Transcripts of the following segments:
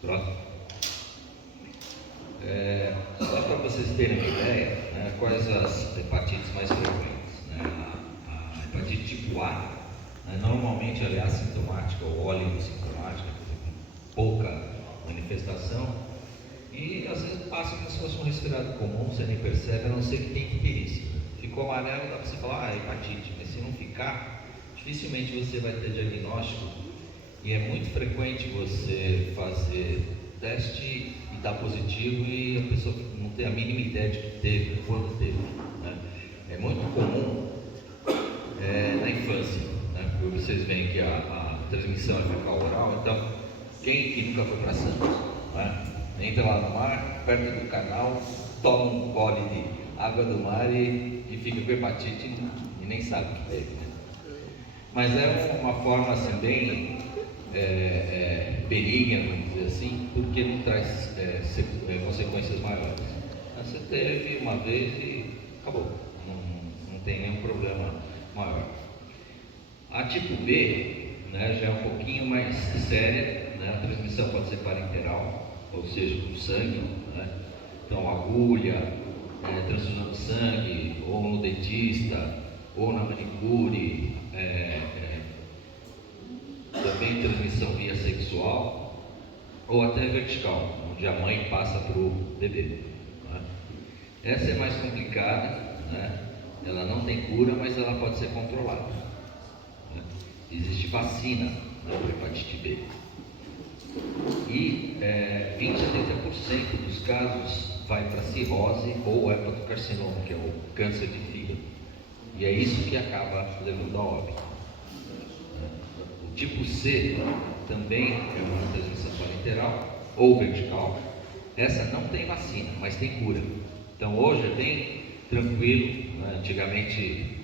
Próximo. Só para vocês terem uma ideia, né, quais as hepatites mais frequentes. Né? A hepatite tipo A, né, normalmente ela é assintomática ou oligossintomática, com pouca manifestação, e às vezes passa como se fosse um resfriado comum, você nem percebe, a não ser que tenha icterícia. Ficou amarelo, dá para você falar, hepatite, mas se não ficar, dificilmente você vai ter diagnóstico, e é muito frequente você fazer teste e dar positivo e a pessoa não tem a mínima ideia de que teve, quando teve. Né? É muito comum na infância, né? Porque vocês veem que a transmissão é fecal oral, então quem que nunca foi para Santos, né? Entra lá no mar, perto do canal, toma um gole de água do mar e fica com hepatite e nem sabe o que teve, né? Mas é uma forma assim bem benigna, vamos dizer assim, porque não traz consequências maiores. Você teve uma vez e acabou, não tem nenhum problema maior. A tipo B, né, já é um pouquinho mais séria, né? A transmissão pode ser parenteral, ou seja, com sangue, né? Então agulha, transfusão de sangue, ou no dentista, ou na manicure, também transmissão via sexual, ou até vertical, onde a mãe passa para o bebê. Né? Essa é mais complicada, né? Ela não tem cura, mas ela pode ser controlada. Né? Existe vacina, né, para hepatite B. E 20 a 30% dos casos vai para cirrose ou hepatocarcinoma, que é o câncer de fígado. E é isso que acaba levando a óbito. O tipo C também é uma transmissão parenteral ou vertical. Essa não tem vacina, mas tem cura. Então hoje é bem tranquilo, né? Antigamente,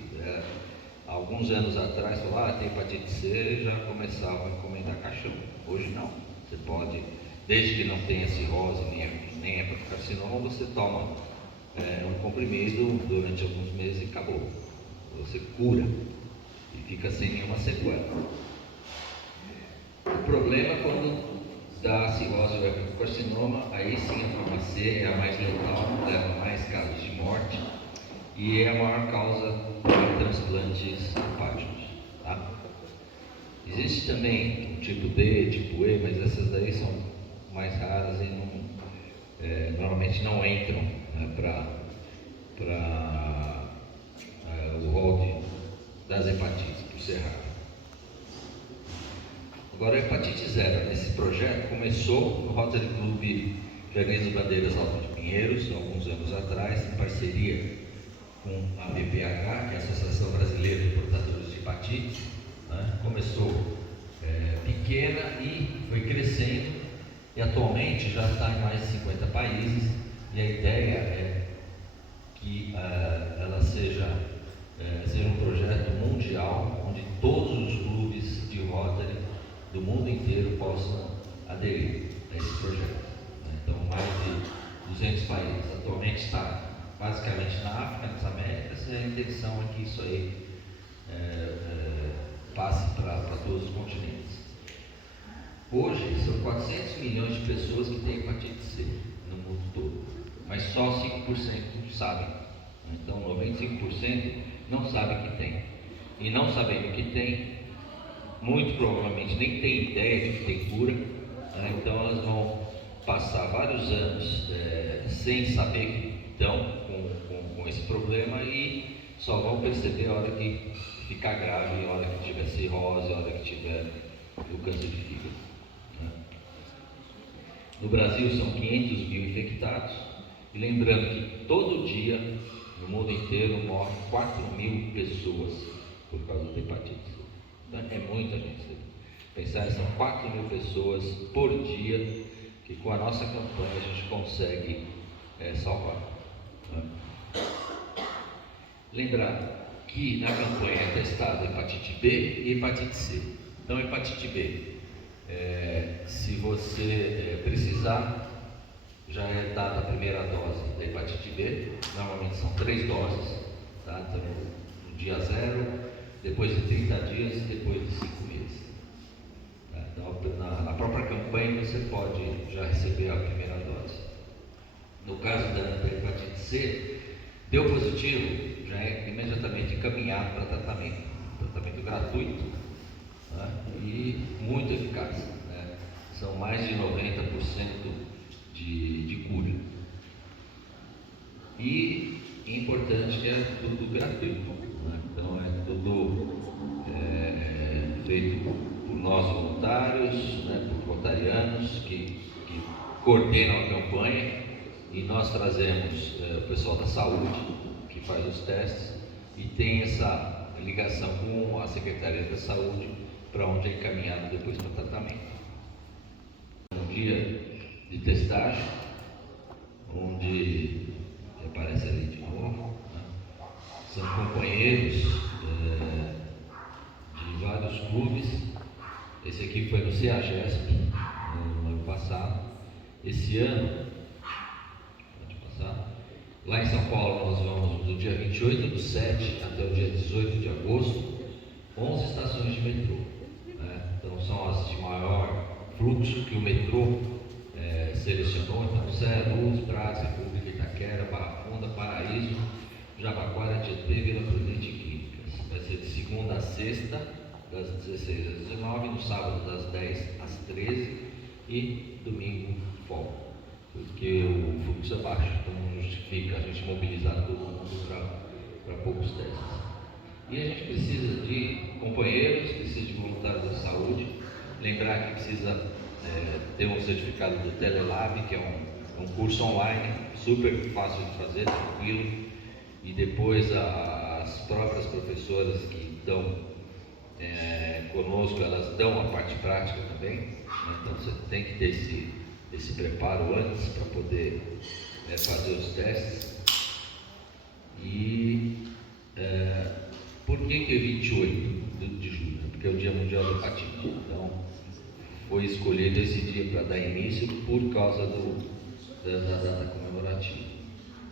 alguns anos atrás, falava, tem hepatite C, já começava a encomendar caixão. Hoje não, você pode, desde que não tenha cirrose nem hepatocarcinoma, você toma um comprimido durante alguns meses e acabou. Você cura e fica sem nenhuma sequela. O problema é quando dá cirrose ou hepatocarcinoma, aí sim a forma C é a mais letal, leva mais casos de morte e é a maior causa de transplantes hepáticos. Tá? Existe também o tipo D, tipo E, mas essas daí são mais raras e normalmente não entram, né, para o rol das hepatites, por ser raro. Agora, a hepatite zero. Esse projeto começou no Rotary Club Jardim das Bandeiras Alto de Pinheiros, alguns anos atrás, em parceria com a BPH, que é a Associação Brasileira de Portadores de Hepatite. Né? Começou pequena e foi crescendo, e atualmente já está em mais de 50 países, e a ideia é que ela seja um projeto mundial, onde todos os clubes de Rotary do mundo inteiro possam aderir a esse projeto. Então, mais de 200 países. Atualmente está basicamente na África, nas Américas, e a intenção é que isso aí passe para todos os continentes. Hoje, são 400 milhões de pessoas que têm hepatite C no mundo todo, mas só 5% sabem. Então, 95% não sabem que tem. E não sabendo que tem, muito provavelmente nem tem ideia de que tem cura, né? Então elas vão passar vários anos sem saber que estão com esse problema e só vão perceber a hora que ficar grave, a hora que tiver cirrose, a hora que tiver o câncer de fígado. Né? No Brasil são 500 mil infectados, e lembrando que todo dia no mundo inteiro morrem 4.000 pessoas por causa da hepatite. Então, é muita gente. Pensar, são 4.000 pessoas por dia que com a nossa campanha a gente consegue salvar. Né? Lembrar que na campanha é testado hepatite B e hepatite C. Então, hepatite B, se você precisar, já é dada a primeira dose da hepatite B, normalmente são 3 doses, tá? Então, no dia 0, depois de 30 dias e depois de 5 meses. Tá? Na própria campanha você pode já receber a primeira dose. No caso da hepatite C, deu positivo, já é imediatamente encaminhado para tratamento gratuito, né? E muito eficaz, né? São mais de 90% de cura. E importante que é tudo gratuito, né? Então é tudo feito por nós voluntários, né? Por voluntarianos que coordenam a campanha, e nós trazemos o pessoal da saúde que faz os testes e tem essa ligação com a Secretaria da Saúde, para onde é encaminhado depois para o tratamento. Um dia de testagem, onde aparece ali de novo, né? São companheiros de vários clubes. Esse aqui foi no CEAGESP no ano passado. Esse ano, lá em São Paulo, nós vamos do dia 28/7 até o dia 18 de agosto, 11 estações de metrô, né? Então são as de maior fluxo que o metrô selecionou. Então Sé, Luz, Brás, República, Itaquera, Barra Funda, Paraíso, Jabaquara, Tietê, Vila Prudente e Clínicas. Vai ser de segunda a sexta, das 16 às 19, no sábado das 10 às 13 e domingo folga, porque o fluxo é baixo, então não justifica a gente mobilizar todo mundo para poucos testes. E a gente precisa de companheiros, precisa de voluntários da saúde. Lembrar que precisa ter um certificado do Telelab, que é um curso online, super fácil de fazer, tranquilo, e depois as próprias professoras que estão conosco, elas dão a parte prática também, né? Então você tem que ter esse preparo antes para poder fazer os testes. E por que 28 de julho? Porque é o Dia Mundial da Hepatite. Então foi escolhido esse dia para dar início por causa da data comemorativa.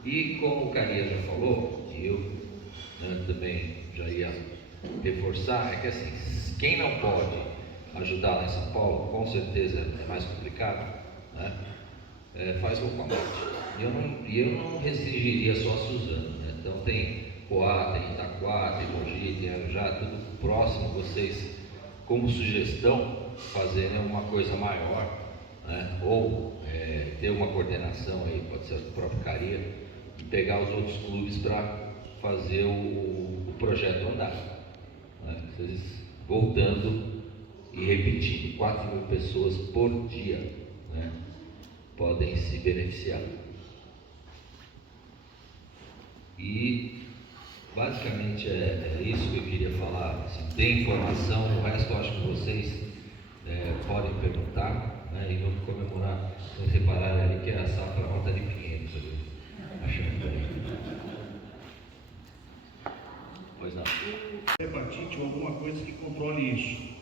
E como o Caria já falou, e eu também já ia reforçar, é que assim, quem não pode ajudar lá em São Paulo, com certeza é mais complicado, né? Faz localmente. E eu não restringiria só a Suzano, né? Então tem Poá, tem Itaquá, tem Mogi, tem Arujá, tudo próximo. Vocês, como sugestão, fazerem uma coisa maior, né? Ou ter uma coordenação aí, pode ser o próprio Caria, e pegar os outros clubes para fazer o projeto andar, né? Vocês voltando e repetindo, 4.000 pessoas por dia, né? Podem se beneficiar. E basicamente é isso que eu queria falar. Assim, tem informação, o resto eu acho que vocês podem perguntar, né? E vamos comemorar. Vocês repararem ali que a safra rota de 500 ali. Achando bem. Pois não. Hepatite ou alguma coisa que controle isso.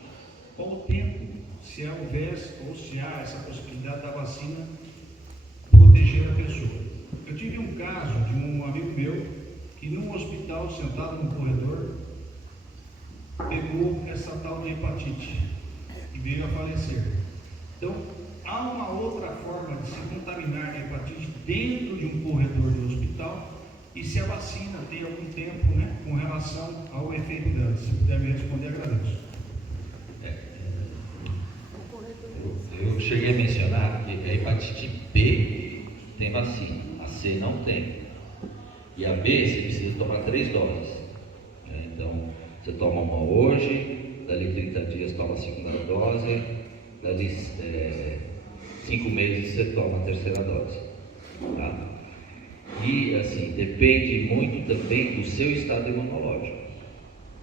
Qual o tempo, se houvesse ou se há essa possibilidade da vacina proteger a pessoa? Eu tive um caso de um amigo meu que num hospital, sentado no corredor, pegou essa tal de hepatite e veio a falecer. Então, há uma outra forma de se contaminar de hepatite dentro de um corredor do hospital, e se a vacina tem algum tempo, né, com relação ao efeito dela. Se puder me responder, agradeço. Eu cheguei a mencionar que a hepatite B tem vacina, a C não tem. E a B você precisa tomar 3 doses, né? Então você toma uma hoje, dali 30 dias toma a segunda dose, dali 5 meses você toma a terceira dose, tá? E assim, depende muito também do seu estado imunológico,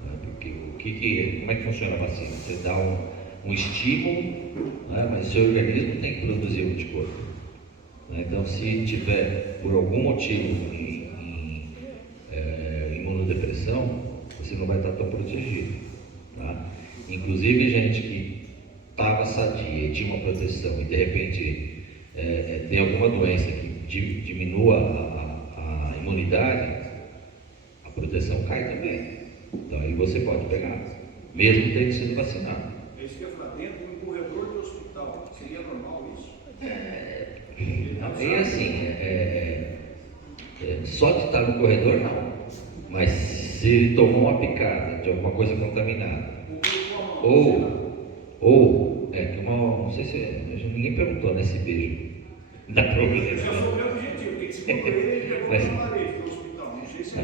né? Porque como é que funciona a vacina? Você dá um estímulo, né? Mas o seu organismo tem que produzir o anticorpo, né? Então se tiver por algum motivo em imunodepressão, você não vai estar tão protegido, tá? Inclusive gente que estava sadia e tinha uma proteção e de repente tem alguma doença que diminua a imunidade, a proteção cai também. Então aí você pode pegar, mesmo tendo sido vacinado. É isso que eu falo, dentro do corredor E assim, só de estar no corredor não, mas se ele tomou uma picada de alguma coisa contaminada, não sei se ninguém perguntou nesse beijo, dá problema. Esse é o meu objetivo, tem que se concluir ele pegou na parede do hospital, não sei se é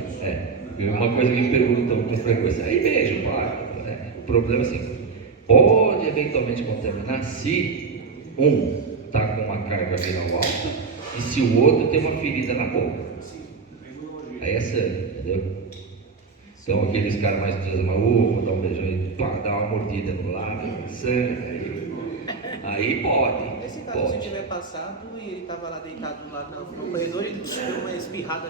isso. Uma coisa que me perguntam com frequência, aí beijo, claro, né? O problema é assim, pode eventualmente contaminar se um está com uma carga viral alta e se o outro tem uma ferida na boca. Aí é sério, entendeu? Então aqueles caras mais entusiasmados, dá um beijão e dá uma mordida no lábio, sangue, aí pode. Nesse caso, se tiver passado e ele estava lá deitado lá no corredor, ele deu uma espirrada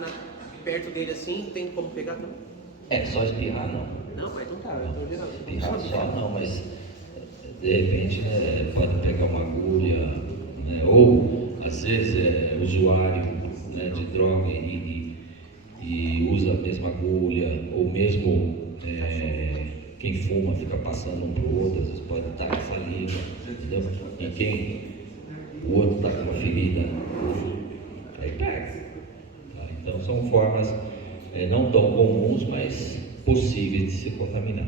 perto dele assim, tem como pegar também? Só espirrar não. Não, mas não tá, eu tô gerando. Espirrar só não, mas de repente pode pegar uma agulha, né? Ou às vezes é usuário, né, de droga e usa a mesma agulha, ou mesmo quem fuma fica passando um para o outro, às vezes pode estar com saliva, entendeu? E quem o outro está com uma ferida, aí pega. Tá? Então são formas não tão comuns, mas possíveis de se contaminar.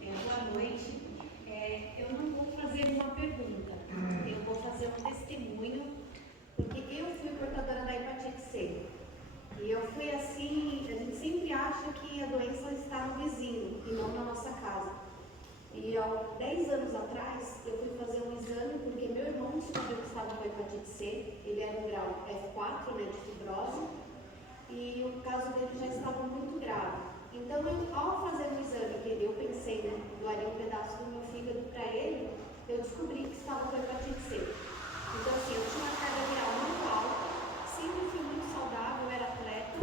Boa noite. Eu não vou fazer uma pergunta, eu vou fazer um testemunho, porque eu fui portadora da hepatite C. E eu fui assim, a gente sempre acha que a doença está no vizinho e não na nossa casa. E há 10 anos atrás, eu fui fazer um exame porque meu irmão descobriu que estava com hepatite C, ele era um grau F4, né, de fibrose, e o caso dele já estava muito grave. Então, ao fazer um exame, que eu pensei, né, doaria um pedaço do meu fígado para ele, eu descobri que estava com hepatite C. Então, assim, eu tinha uma carga viral muito alta, sempre fui muito saudável, eu era atleta,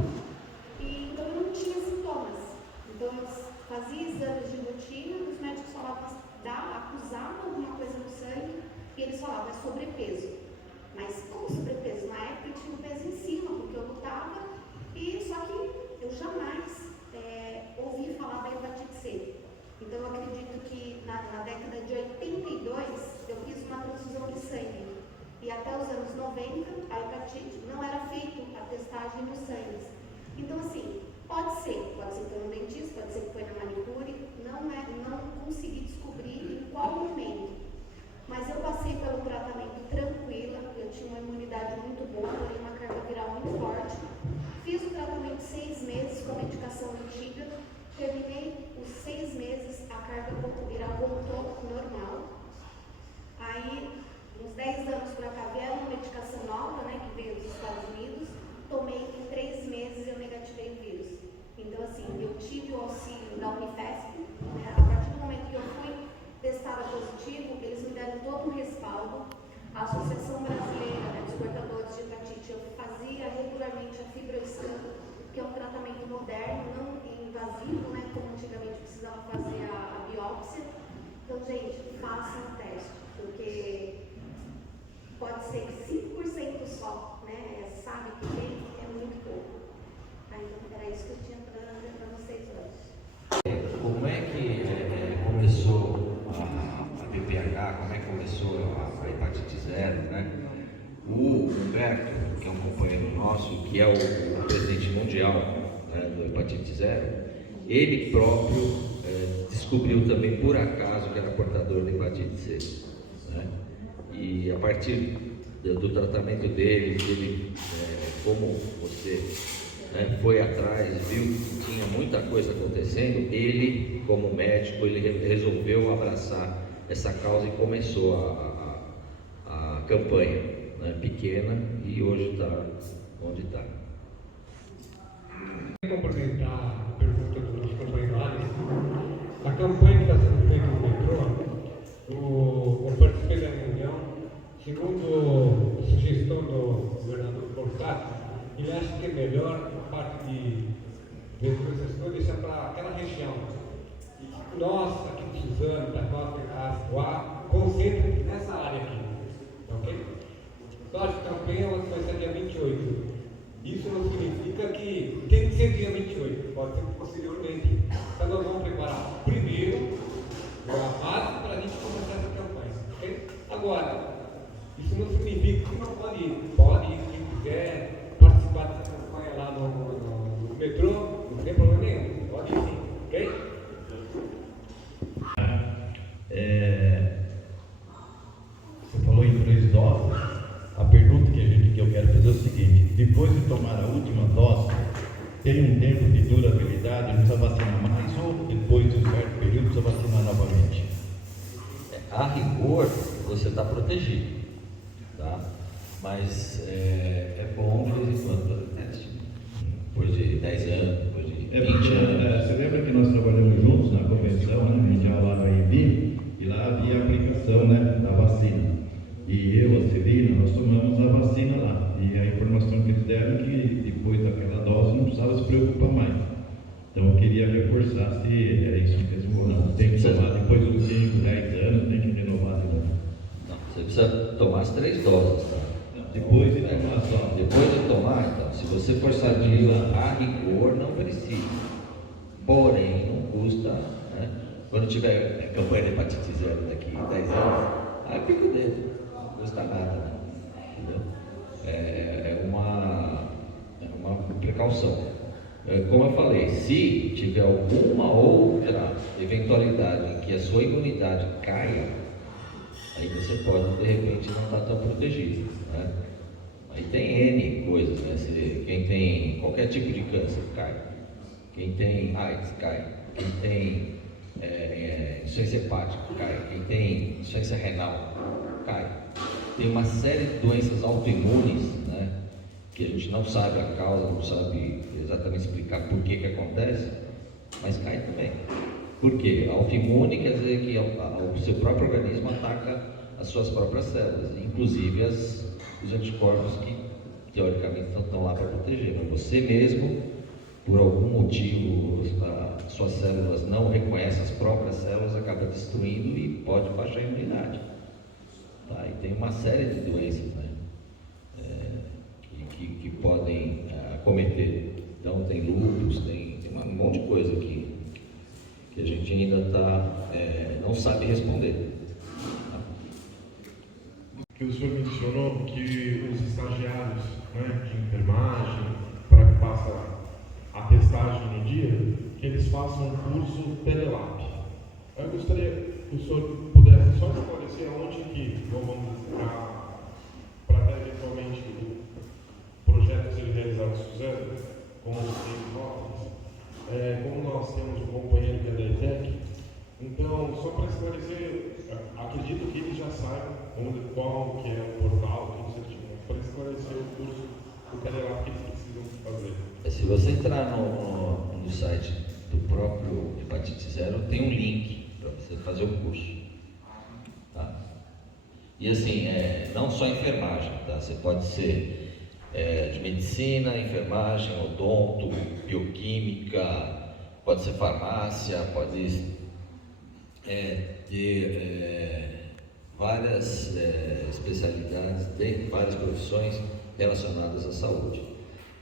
e então eu não tinha sintomas. Então, eu fazia exames de rotina, os médicos falavam, acusavam alguma coisa no sangue, e eles falavam, é sobrepeso. Mas como sobrepeso? Na época eu tinha um peso em cima, porque eu lutava, e só que eu jamais ouvi falar da hepatite C. Então eu acredito que na década de 82 eu fiz uma transfusão de sangue. E até os anos 90 a hepatite não era feita a testagem nos sangues. Então assim, pode ser que foi no dentista, pode ser que foi na manicure, não consegui descobrir em qual momento. Mas eu passei pelo tratamento tranquila, eu tinha uma imunidade muito boa, porém uma carga viral muito forte. Fiz o tratamento 6 meses com a medicação antiga, terminei os 6 meses, a carga viral voltou normal. Aí, uns 10 anos para cá, vieram uma medicação nova, né, que veio dos Estados Unidos, tomei em 3 meses eu negativei o vírus. Então, assim, eu tive o auxílio da Unifesp, né, a partir do momento que eu fui testada positivo, eles me deram todo um respaldo. A Associação Brasileira, né, dos Portadores de Hepatite, eu fazia regularmente a fibroscan, que é um tratamento moderno, não invasivo, né, como antigamente precisava fazer a biópsia. Então, gente, façam o teste, porque pode ser que 5% só, né, sabe que tem, é muito pouco. Então, era isso que eu tinha para dizer para vocês hoje. Como é que começou a BPH, como é que começou a hepatite zero, né? O Humberto, que é um companheiro nosso, que é o presidente mundial, né, do hepatite zero, ele próprio descobriu também por acaso que era portador de hepatite C, né? E a partir do tratamento dele, como você foi atrás, viu que tinha muita coisa acontecendo, ele, como médico, ele resolveu abraçar essa causa e começou a campanha, né, pequena, e hoje está onde está. Complementar a pergunta do nosso companheiro Alex, a campanha que está sendo feita no metrô, eu participei da reunião, segundo a sugestão do governador Portato, ele acha que é melhor a parte de essas coisas deixar para aquela região. E nós, aqui de Suzano, da Costa Ascoá, concentra nessa área aqui. Ok? Então a campanha vai ser dia 28. Isso não significa que tem que ser dia 28, pode ser posteriormente. Então nós vamos preparar primeiro a base para a gente começar essa campanha. Okay? Agora, Isso não significa que não pode ir. Pode ir quem quiser participar dessa campanha lá no metrô, não tem problema nenhum. Pode ir sim, ok? Você falou em 3 doses. A pergunta que eu quero fazer é o seguinte: depois de tomar a última dose, tem um tempo de durabilidade, não precisa vacinar mais, ou depois de um certo período precisa vacinar novamente? A rigor, você está protegido, tá? Mas é bom de vez em quando fazer teste. Depois de 10 anos, depois de 20 anos. Você lembra que nós trabalhamos juntos na convenção, né, mundial lá no INVI, e lá havia a aplicação, né, da vacina. E eu, a Celina, nós tomamos a vacina lá. E a informação que eles deram é que depois daquela dose não precisava se preocupar mais. Então eu queria reforçar se era isso mesmo ou não. Tem que tomar depois dos 5, 10 anos, tem que renovar de novo. Não, você precisa tomar as 3 doses, tá? Depois de tomar só. Depois de tomar, então, se você for sadio, a rigor não precisa. Porém, não custa, né? Quando tiver campanha de hepatite zero daqui a 10 anos, aí pica o dedo. Não custa nada, né? Entendeu? É uma precaução. Como eu falei, se tiver alguma outra eventualidade em que a sua imunidade caia, aí você pode, de repente, não estar tão protegido, né? Aí tem N coisas, né? Quem tem qualquer tipo de câncer cai, quem tem AIDS cai, quem tem insuficiência hepática cai, quem tem insuficiência renal cai. Tem uma série de doenças autoimunes, né? Que a gente não sabe a causa, não sabe exatamente explicar por que acontece, mas cai também. Por quê? Autoimune quer dizer que o seu próprio organismo ataca as suas próprias células, inclusive os anticorpos que teoricamente estão lá para proteger, mas você mesmo, por algum motivo, as suas células não reconhecem as próprias células, acaba destruindo e pode baixar a imunidade. Tá? E tem uma série de doenças, né? Que podem acometer. Então tem lúpus, tem um monte de coisa que a gente ainda não sabe responder. Que o senhor mencionou que os estagiários, né, de enfermagem, para que faça a testagem no dia, que eles façam um curso Telelab. Eu gostaria que o senhor pudesse só esclarecer onde que vamos para eventualmente o projeto ser realizado Suzano, com os 6 notas, como nós temos um companheiro que é da ETEC, então, só para esclarecer, acredito que eles já saibam qual que é o portal, tudo certinho, mas para esclarecer o curso do Telelab que eles precisam fazer. Se você entrar no site do próprio Hepatite Zero, tem um link para você fazer o curso. Tá? E assim, não só enfermagem, tá? Você pode ser de medicina, enfermagem, odonto, bioquímica, pode ser farmácia, pode ter várias especialidades, tem várias profissões relacionadas à saúde.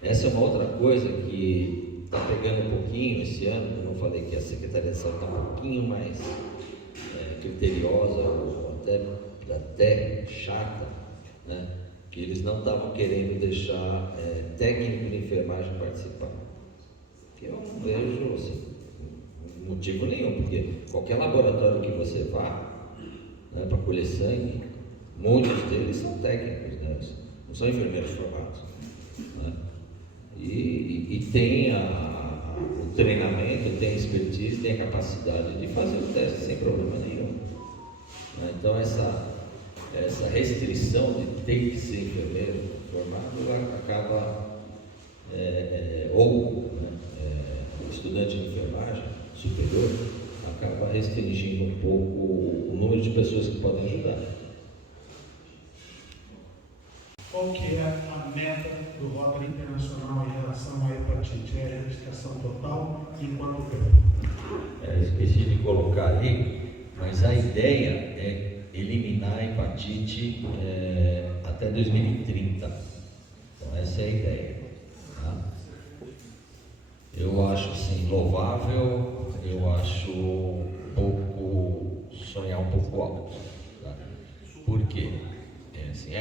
Essa é uma outra coisa que está pegando um pouquinho esse ano. Eu não falei que a Secretaria de Saúde está um pouquinho mais criteriosa, ou até chata, né? Que eles não estavam querendo deixar técnico de enfermagem participar. Que eu não vejo assim, motivo nenhum, porque qualquer laboratório que você vá, né, para colher sangue, muitos deles são técnicos, né? Não são enfermeiros formados, né? E tem o treinamento, tem a expertise, tem a capacidade de fazer o teste sem problema nenhum, né? Então essa restrição de ter que ser enfermeiro formado acaba, estudante de enfermagem superior, acaba restringindo um pouco o número de pessoas que podem ajudar. Qual que é a meta do Rotary Internacional em relação à hepatite? É a erradicação total e em quanto tempo? Esqueci de colocar ali, mas a ideia é eliminar a hepatite até 2030. Então essa é a ideia. Tá? Eu acho assim louvável, eu acho sonhar um pouco alto. Tá? Por quê? Assim,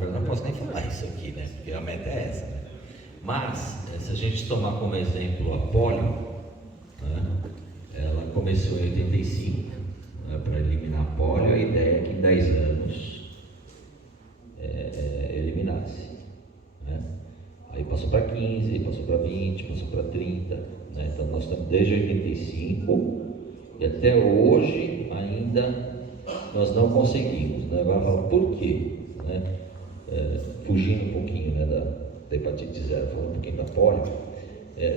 eu não posso nem falar isso aqui, né? Porque a meta é essa, né? Mas, se a gente tomar como exemplo a polio, né? Ela começou em 85, né? Para eliminar a polio, a ideia é que em 10 anos eliminasse, né? Aí passou para 15, passou para 20, passou para 30, né? Então nós estamos desde 85 e até hoje ainda nós não conseguimos, né? Vai falar por quê, né? Fugindo um pouquinho, né, da hepatite 0, falando um pouquinho da polio,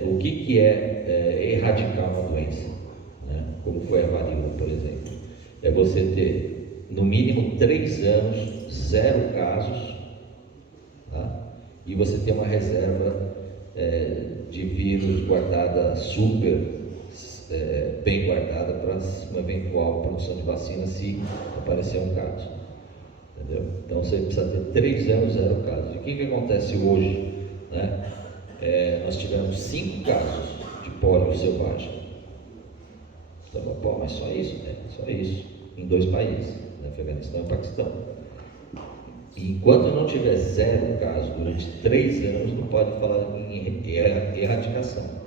o que é erradicar uma doença, né? Como foi a varíola, por exemplo, é você ter no mínimo 3 anos 0 casos, tá? E você ter uma reserva de vírus guardada super bem guardada para uma eventual produção de vacina se aparecer um caso, entendeu? Então você precisa ter 3 anos 0 casos. E o que acontece hoje, né? Nós tivemos 5 casos de polio selvagem. Então, pô, mas só isso, né? Só isso, em 2 países, né? Afeganistão e Paquistão. E enquanto não tiver 0 casos durante 3 anos, não pode falar em erradicação.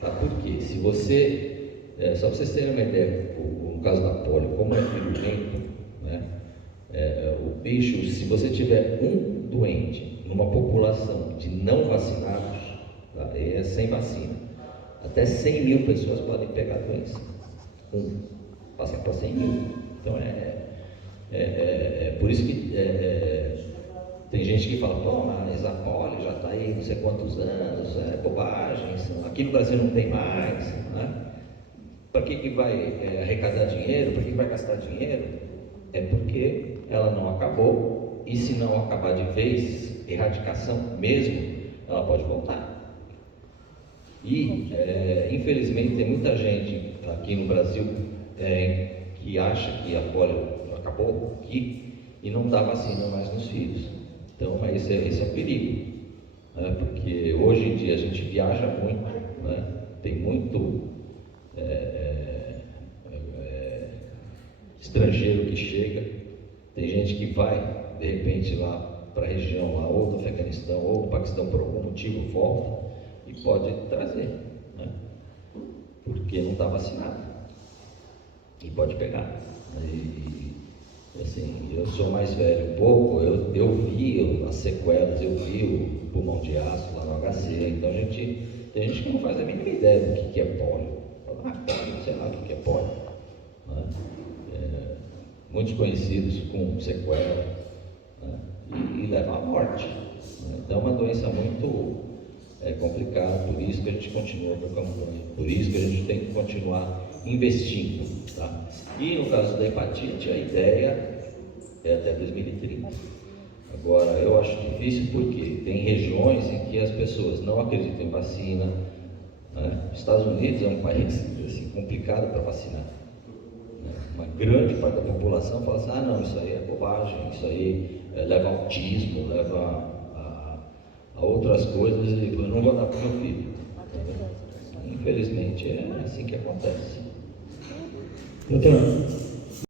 Tá? Por quê? Se você, só para vocês terem uma ideia, no caso da polio, como é virulento, né? O bicho, se você tiver um doente numa população de não vacinados, tá? Sem vacina, até 100 mil pessoas podem pegar a doença. Passa para 100 mil. Então por isso que tem gente que fala, pô, mas a polio já está aí não sei quantos anos, bobagem, aqui no Brasil não tem mais, né? Para que vai arrecadar dinheiro, para que vai gastar dinheiro? É porque ela não acabou, e se não acabar de vez, erradicação mesmo, ela pode voltar. E, infelizmente, tem muita gente aqui no Brasil que acha que a polio acabou aqui e não dá vacina mais nos filhos. Então, esse é o perigo, né? Porque hoje em dia a gente viaja muito, né? Tem muito estrangeiro que chega, tem gente que vai, de repente, lá para a região, lá, ou do Afeganistão, ou do Paquistão, por algum motivo, volta e pode trazer, né? Porque não está vacinado e pode pegar. Assim, eu sou mais velho um pouco, eu vi as sequelas, eu vi o pulmão de aço lá no HC, então tem gente que não faz a mínima ideia do que é polio. Fala, polio, sei lá o que é polio, né? Muitos conhecidos com sequela, né? E levam à morte, né? Então é uma doença muito complicada, por isso que a gente continua com a campanha, por isso que a gente tem que continuar investindo, tá? E no caso da hepatite, a ideia é até 2030. Agora, eu acho difícil porque tem regiões em que as pessoas não acreditam em vacina, né? Estados Unidos é um país assim, complicado para vacinar, né? Uma grande parte da população fala assim, não, isso aí é bobagem, isso aí leva a autismo, leva a outras coisas, e eu não vou dar para o meu filho. Infelizmente, é assim que acontece. Doutor,